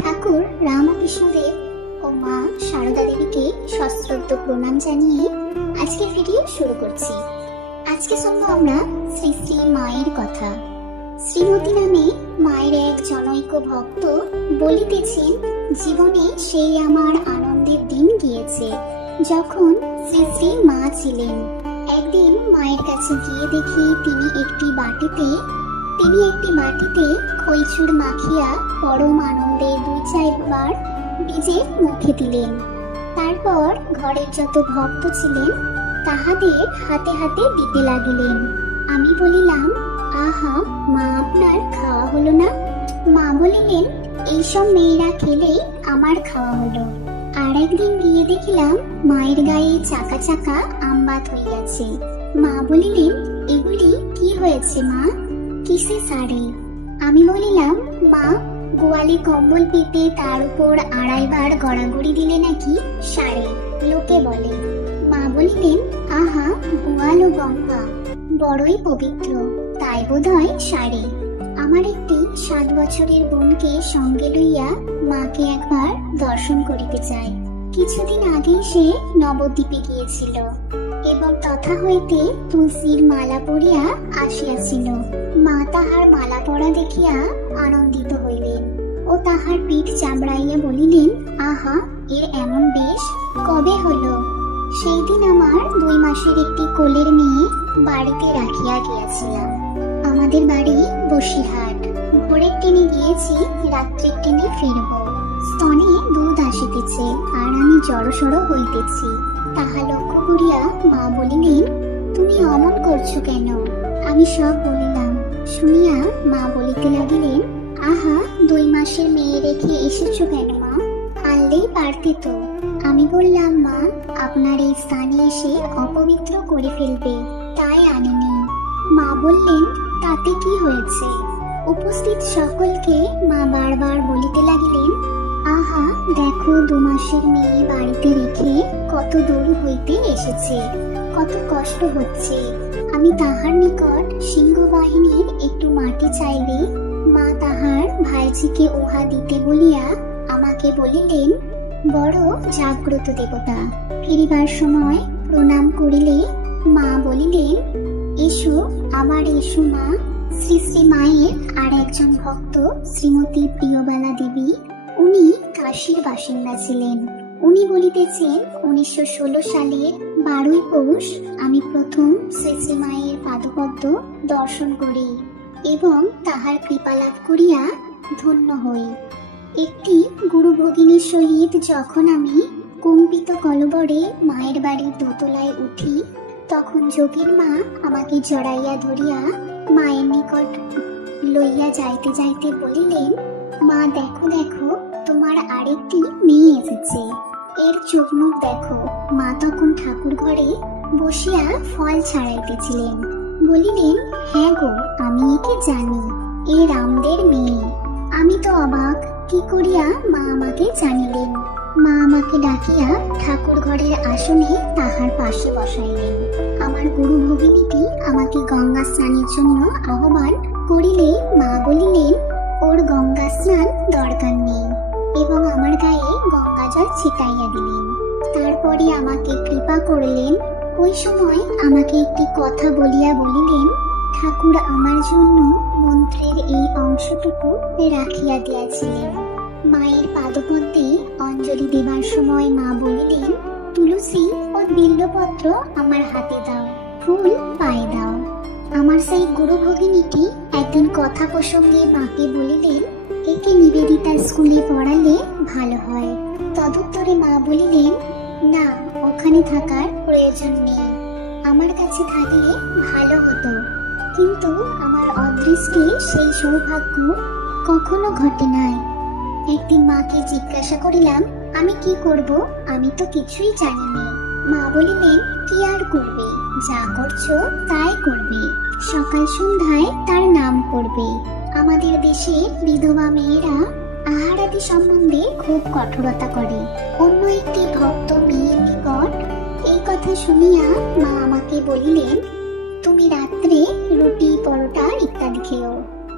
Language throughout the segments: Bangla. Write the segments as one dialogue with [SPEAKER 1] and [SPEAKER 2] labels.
[SPEAKER 1] ঠাকুর রামকৃষ্ণ দেব ও মা সারদা দেবীকে সশ্রদ্ধ প্রণাম জানিয়ে আজকের ভিডিও শুরু করছি আজকে শুনবো আমরা শ্রী শ্রী মায়ের কথা শ্রীমতী নামে মায়ের এক জনৈক ভক্ত বলিতেছেন জীবনে সেই আমার আনন্দের দিন গিয়েছে যখন শ্রী শ্রী মা ছিলেন একদিন মায়ের কাছে গিয়ে দেখি তিনি একটি বাটিতে তিনি একটি বাটিতে খৈচুর মাখিয়া পরম আনন্দ দিয়ে দুই চারবার বীজে মুখে দিলেন তারপর ঘরের যত ভক্ত ছিলেন তাহাদের হাতে হাতে দিতে লাগিলেন আমি বলিলাম আহা মা আপনার খাওয়া হলো না মা বলিলেন এইসব মেয়েরা খেলেই আমার খাওয়া হলো আর একদিন গিয়ে দেখিলাম মায়ের গায়ে চাকা চাকা আমবাত হইয়াছে মা বলিলেন এগুলি কি হয়েছে মা কিসে সারে আমি বলিলাম মা গোয়ালি কম্বল পেতে তার উপর আড়াইবার গড়াগড়ি দিলে নাকি সারে লোকে বলে মা বলিতেন আহা গোয়াল ও গঙ্গা বড়ই পবিত্র তাই বোধ হয় সারে আমার একটি সাত বছরের বোনকে সঙ্গে লইয়া মাকে একবার দর্শন করিতে চাই কিছুদিন আগে সে নবদ্বীপে গিয়েছিল এবং তথা হইতে তুলসীর মালা পরিয়া আসিয়াছিল মা তাহার মালা পরা দেখিয়া আনন্দিত ও তাহার পিঠ চামড়াইয়া বলিলেন আহা এর এমন বেশ কবে হলো সেই দিন আমার দুই মাসের একটি কোলের মেয়ে বাড়িতে রাখিয়া গিয়াছিলাম আমাদের বাড়ি বসিহাট ভোরের টেনে গিয়েছি রাত্রির টেনে ফিরব স্তনে দুধ আসিতেছে আর আমি জড়সড় হইতেছি তাহা লক্ষ্য করিয়া মা বলিলেন তুমি অমন করছো কেন আমি সব বলিলাম শুনিয়া মা বলিতে লাগিলেন আহা দুই মাসের মেয়ে রেখে এসেছো কেন মা আনলেই পারতিত তো আমি বললাম মা আপনার এই স্থানে এসে অপবিত্র করে ফেলবে তাই আনিনি মা বললেন তাতে কি হয়েছে উপস্থিত সকলকে মা বারবার বলিতে লাগিলেন আহা দেখো দু মাসের মেয়ে বাড়িতে রেখে কত দূর হইতে এসেছে কত কষ্ট হচ্ছে আমি তাহার নিকট সিংহ বাহিনীর একটু মাটি চাইলে ভাইজিকে উহা দিতে বলিয়া আমাকে বলিলেন বড় জাগ্রত দেবতা ফিরিবার সময় প্রণাম করিলে মা বলিলেন এসো আমার এসো মা শ্রী শ্রী মায়ের আর একজন ভক্ত শ্রীমতী প্রিয়বালা দেবী উনি কাশীর বাসিন্দা ছিলেন উনি বলিতেছেন উনিশশো ষোলো সালের বারোই পৌষ আমি প্রথম শ্রী শ্রী মায়ের পাদপদ্ম দর্শন করি এবং তাহার কৃপা লাভ করিয়া ধন্য হই একটি গুরু ভগিনীর সহিত যখন আমি কম্পিত কলবরে মায়ের বাড়ির দোতলায় উঠি তখন যোগীর মা আমাকে জড়াইয়া ধরিয়া মায়ের নিকট লইয়া যাইতে যাইতে বলিলেন মা দেখো দেখো তোমার আরেকটি মেয়ে এসেছে এর চোখ মুখ দেখো মা তখন ঠাকুর ঘরে বসিয়া ফল ছাড়াইতেছিলেন বলিলেন হ্যাঁ গো আমি একে জানি এ রামদের মেয়ে আমি তো অবাক কি করিয়া মা আমাকে জানিলেন মা আমাকে ডাকিয়া ঠাকুর ঘরের আসনে তাহার পাশে বসাইলেন আমার গুরু ভগিনীটি আমাকে গঙ্গা স্নানের জন্য আহ্বান করিলে মা বলিলেন ওর গঙ্গা স্নান দরকার নেই এবং আমার গায়ে গঙ্গা জল ছিটাইয়া দিলেন তারপরে আমাকে কৃপা করিলেন ওই সময় আমাকে একটি কথা বলিয়া বলিলেন ঠাকুর আমার জন্য মন্ত্রের এই অংশটুকু রাখিয়া দিয়াছিলেন মায়ের পাদপদ্মে অঞ্জলি দেবার সময় মা বলিলেন তুলসী ও বিল্লপত্র আমার হাতে দাও ফুল পায়ে দাও আমার সেই গুরু ভগিনীটি একদিন কথা প্রসঙ্গে মাকে বলিলেন একে নিবেদিতার স্কুলে পড়ালে ভালো হয় তদুত্তরে মা বলিলেন না ওখানে থাকার প্রয়োজন নেই আমার কাছে থাকলে ভালো হতো কিন্তু আমার অদৃষ্টে সেই সৌভাগ্য কখনো ঘটে নাই একদিন মাকে জিজ্ঞাসা করিলাম আমি কি করব আমি তো কিছুই জানি না মা বলিলেন কি আর করবে যা করছো তাই করবে সকাল সন্ধ্যায় তার নাম করবে আমাদের দেশে বিধবা মেয়েরা আহারাদি সম্বন্ধে খুব কঠোরতা করে অন্য একটি ভক্ত মেয়ের নিকট এই কথা শুনিয়া মা আমাকে বলিলেন তুমি রাত্রে রুটি পরোটা ইত্যাদি খেয়েও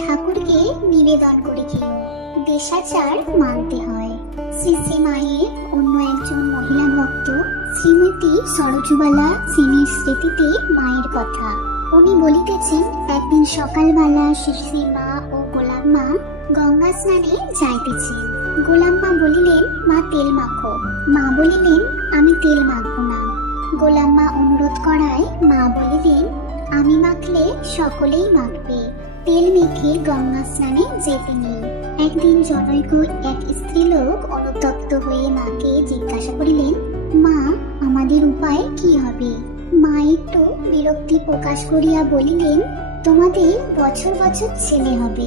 [SPEAKER 1] ঠাকুরকে নিবেদন করে খেয়েও দেশাচার মানতে হয় শ্রী শ্রী মায়ের অন্য একজন মহিলা ভক্ত শ্রীমতী সরজুবালা সিনের স্মৃতিতে মায়ের কথা উনি বলিতেছেন একদিন সকালবেলা শ্রী মা ও গোলাম মা গঙ্গা স্নানে যাইতেছেন গোলাম মা বলিলেন মা তেল মাখো মা বলিলেন আমি তেল মাখবো না গোলাম্মা অনুরোধ করায় মা বলিলেন আমি মাখলে সকলেই মাখবে তেল মেখে গঙ্গা স্নানে যেতে নেই একদিন জনৈক এক স্ত্রীলোক অনুতপ্ত হয়ে মাকে জিজ্ঞাসা করিলেন মা আমাদের উপায় কি হবে মা একটু বিরক্তি প্রকাশ করিয়া বলিলেন তোমাদের বছর বছর ছেলে হবে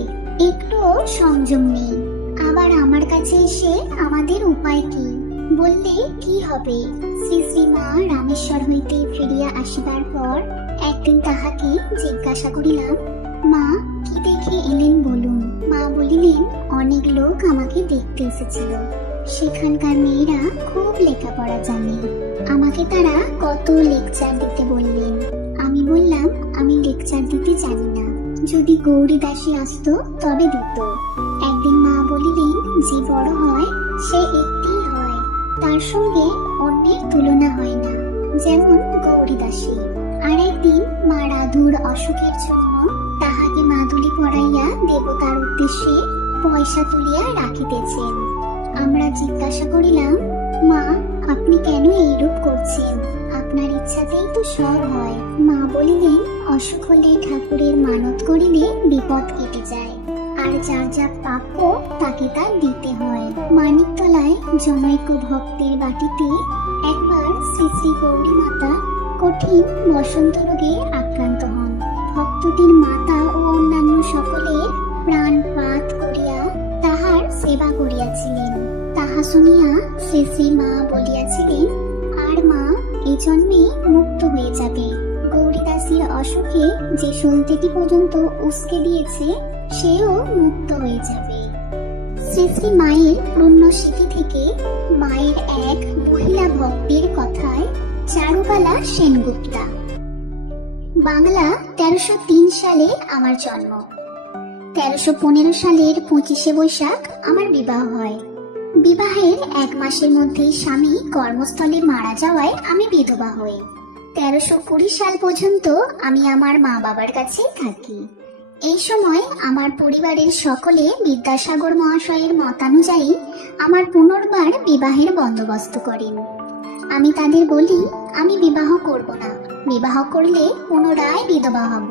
[SPEAKER 1] একটু সংযম নেই আবার আমার কাছে এসে আমাদের উপায় কি বললে কি হবে শ্রী শ্রী মা রামেশ্বর হইতে ফিরিয়া আসিবার পর একদিন তাহাকে জিজ্ঞাসা করিলাম মা কি দেখে এলেন বলুন মা বলিলেন অনেক লোক আমাকে দেখতে এসেছিল সেখানকার মেয়েরা খুব লেখাপড়া জানে আমাকে তারা কত লেকচার দিতে বললেন আমি বললাম আমি লেকচার দিতে জানি না যদি গৌরী দাসী আসতো তবে দিত একদিন মা বলিলেন যে বড় হয় সে একটি হয় তার সঙ্গে অন্যের তুলনা হয় না যেমন গৌরী দাসী আর একদিন মা রাধুর অসুখের জন্য তাহাকে মাদুলি পড়াইয়া দেবতার উদ্দেশ্যে পয়সা তুলিয়া রাখিতেছেন আমরা জিজ্ঞাসা করিলাম মা আপনি কেন এইরূপ করছেন আপনার ইচ্ছাতেই তো সব হয় মা বলিলেন অসুখ হলে ঠাকুরের মানত করিলে বিপদ কেটে যায় আর যার যা প্রাপ্য তাকে তা দিতে হয় মানিকতলায় জনৈক ভক্তের বাটিতে একবার শ্রী শ্রী গৌরী মাতা কঠিন বসন্ত রোগে আক্রান্ত হন ভক্তটির মাতা ও অন্যান্য সকলে প্রাণপাত করিয়া তাহার সেবা করিয়াছিলেন তাহা শুনিয়া শ্রী মা বলিয়াছিলেন আর মা এই জন্মে মুক্ত হয়ে যাবে গৌরীদাসীর অসুখে যে সন্ধিটি পর্যন্ত উসকে দিয়েছে সেও মুক্ত হয়ে যাবে শ্রী শ্রী মায়ের পুণ্য স্মৃতি থেকে মায়ের এক মহিলা ভক্তের কথায় চারুকলা সেনগুপ্তা বাংলা তেরোশো তিন সালে আমার জন্ম তেরোশো পনেরো সালের পঁচিশে বৈশাখ আমার বিবাহ হয় বিবাহের এক মাসের মধ্যে স্বামী কর্মস্থলে মারা যাওয়ায় আমি বিধবা হই তেরোশো কুড়ি সাল পর্যন্ত আমি আমার মা বাবার কাছেই থাকি এই সময় আমার পরিবারের সকলে বিদ্যাসাগর মহাশয়ের মতানুযায়ী আমার পুনর্বার বিবাহের বন্দোবস্ত করেন আমি তাদের বলি আমি বিবাহ করব না বিবাহ করলে পুনরায় বিধবা হব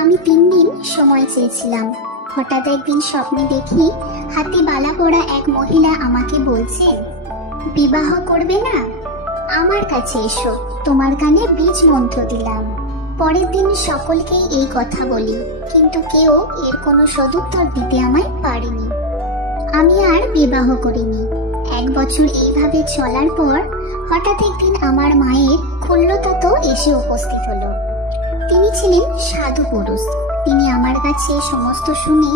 [SPEAKER 1] আমি তিন দিন সময় চেয়েছিলাম হঠাৎ একদিন স্বপ্নে দেখি হাতে বালা পড়া এক মহিলা আমাকে বলছে বিবাহ করবে না আমার কাছে এসো তোমার কানে বীজ মন্ত্র দিলাম পরের দিন সকলকেই এই কথা বলি কিন্তু কেউ এর কোনো সদুত্তর দিতে আমায় পারেনি আমি আর বিবাহ করিনি এক বছর এইভাবে চলার পর হঠাৎ একদিন আমার মায়ের খল্লতাত এসে উপস্থিত হলো তিনি ছিলেন সাধু পুরুষ তিনি আমার কাছে সমস্ত শুনে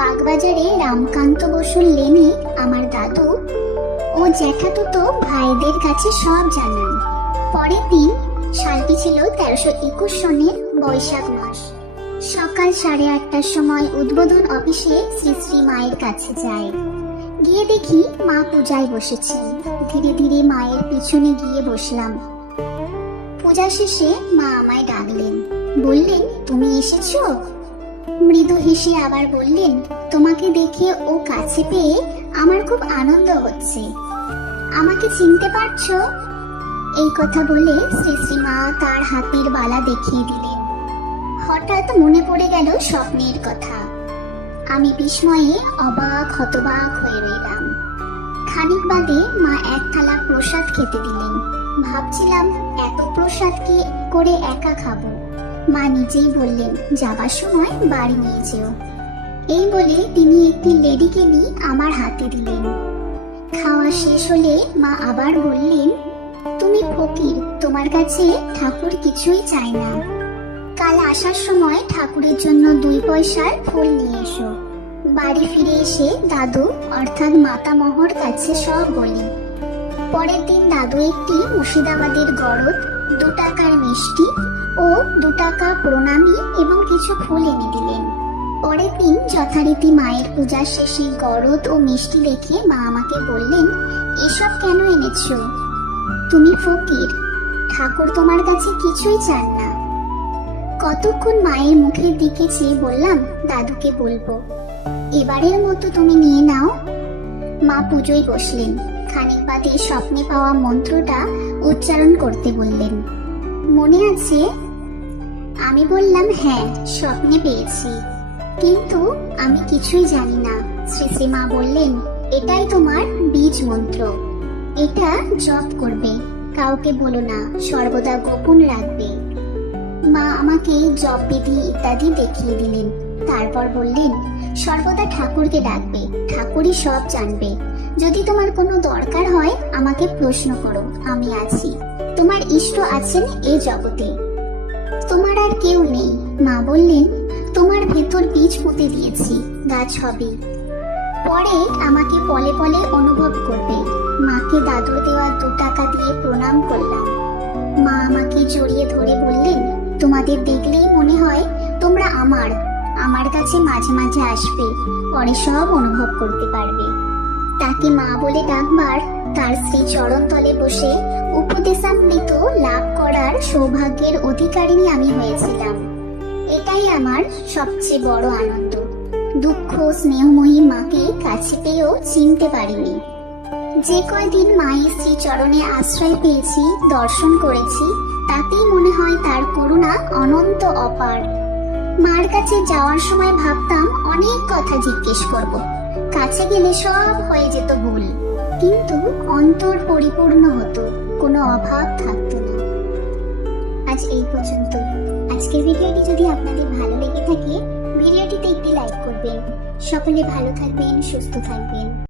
[SPEAKER 1] বাগবাজারে রামকান্ত বসুর লেনে আমার দাদু ও জ্যাঠাতুতো ভাইদের কাছে সব জানান পরের দিন সালটি ছিল তেরোশো একুশ সনের বৈশাখ মাস সকাল সাড়ে আটটার সময় উদ্বোধন অফিসে শ্রী শ্রী মায়ের কাছে যায় গিয়ে দেখি মা পূজায় বসেছি ধীরে ধীরে মায়ের পিছনে গিয়ে বসলাম পূজা শেষে মা আমায় ডাকলেন বললেন তুমি এসেছো মৃদু হেসে আবার বললেন তোমাকে দেখে ও কাছে পেয়ে আমার খুব আনন্দ হচ্ছে আমাকে চিনতে পারছো এই কথা বলে শ্রীশ্রীমা তার হাতের বালা দেখিয়ে দিলেন হঠাৎ মনে পড়ে গেল স্বপ্নের কথা আমি বিস্ময়ে অবাক হতবাক হয়ে রইলাম খানিক বাদে মা এক থালা প্রসাদ খেতে দিলেন ভাবছিলাম এত প্রসাদ কি করে একা খাবো মা নিজেই বললেন যাবার সময় বাড়ি নিয়ে যেও এই বলে তিনি একটি লেডিকে নিয়ে আমার হাতে দিলেন খাওয়া শেষ হলে মা আবার বললেন তুমি ফকির তোমার কাছে ঠাকুর কিছুই চায় না কাল আসার সময় ঠাকুরের জন্য দুই পয়সার ফুল নিয়ে এসো বাড়ি ফিরে এসে দাদু অর্থাৎ মাতামহর কাছে সব বলি পরের দিন দাদু একটি মুর্শিদাবাদের গরদ দু টাকার মিষ্টি ও দু টাকা প্রণামী এবং কিছু ফুল এনে দিলেন পরের দিন যথারীতি মায়ের পূজা শেষে গরদ ও মিষ্টি দেখে মা আমাকে বললেন এসব কেন এনেছ তুমি ফকির ঠাকুর তোমার কাছে কিছুই চান না কতক্ষণ মায়ের মুখের দিকে চেয়ে বললাম দাদুকে বলবো এবারের মতো তুমি নিয়ে নাও মা পুজোয় বসলেন খানিক বাদে স্বপ্নে পাওয়া মন্ত্রটা উচ্চারণ করতে বললেন মনে আছে আমি বললাম হ্যাঁ স্বপ্নে পেয়েছি কিন্তু আমি কিছুই জানি না শ্রী মা বললেন এটাই তোমার বীজ মন্ত্র এটা জপ করবে কাউকে বলো না সর্বদা গোপন রাখবে মা আমাকে জপ বিধি ইত্যাদি দেখিয়ে দিলেন তারপর বললেন সর্বদা ঠাকুরকে ডাকবে ঠাকুরই সব জানবে যদি তোমার কোনো দরকার হয় আমাকে প্রশ্ন করো আমি আছি তোমার ইষ্ট আছেন এই জগতে তোমার আর কেউ নেই মা বললেন তোমার ভেতর বীজ পুঁতে দিয়েছি গাছ হবে পরে আমাকে পলে পলে অনুভব করবে মাকে দাদুর দেওয়া দু টাকা দিয়ে প্রণাম করলাম মা আমাকে জড়িয়ে ধরে বললেন তোমাদের দেখলেই মনে হয় তোমরা আমার আমার কাছে মাঝে মাঝে আসবে পরে সব অনুভব করতে পারবে তাকে মা বলে ডাকবার তার শ্রী তলে বসে উপদেশামৃত লাভ করার সৌভাগ্যের অধিকারিণী আমি হয়েছিলাম এটাই আমার সবচেয়ে বড় আনন্দ দুঃখ স্নেহময়ী মাকে কাছে পেয়েও চিনতে পারিনি যে কয়দিন মায়ের শ্রীচরণে আশ্রয় পেয়েছি দর্শন করেছি তাতেই মনে হয় তার করুণা অনন্ত অপার মার কাছে যাওয়ার সময় ভাবতাম অনেক কথা জিজ্ঞেস করব কাছে গেলে সব হয়ে যেত ভুল কিন্তু অন্তর পরিপূর্ণ হতো কোনো অভাব থাকত না আজ এই পর্যন্ত আজকের ভিডিওটি যদি আপনাদের ভালো লেগে থাকে ভিডিওটিতে একটি লাইক করবেন সকলে ভালো থাকবেন সুস্থ থাকবেন